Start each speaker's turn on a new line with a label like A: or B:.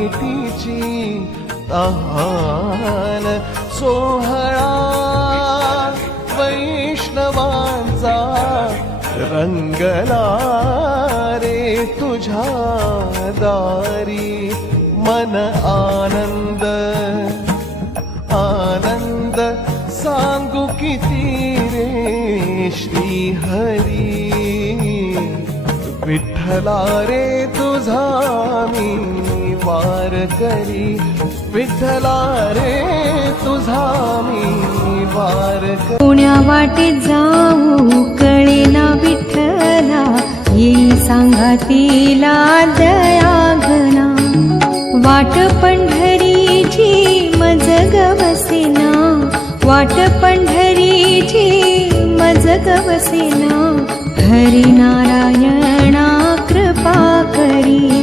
A: भेटीची तहान सोहळा. वैष्णवांचा रंगला रे तुझ्या दारी. मन आनंद आनंद सांगू किती रे श्री हरी विठ्ठला रे तुझा मी वार करी. विठ्ठला रे तुझा मी वार करी.
B: पुण्या वाटे जाऊ कळेना विठ्ठला. येई सांगातीला दयाघना. वाट पंढरीची मज गवसेना. वाट पंढरीची मज गवसेना. हरी करी हरी नारायण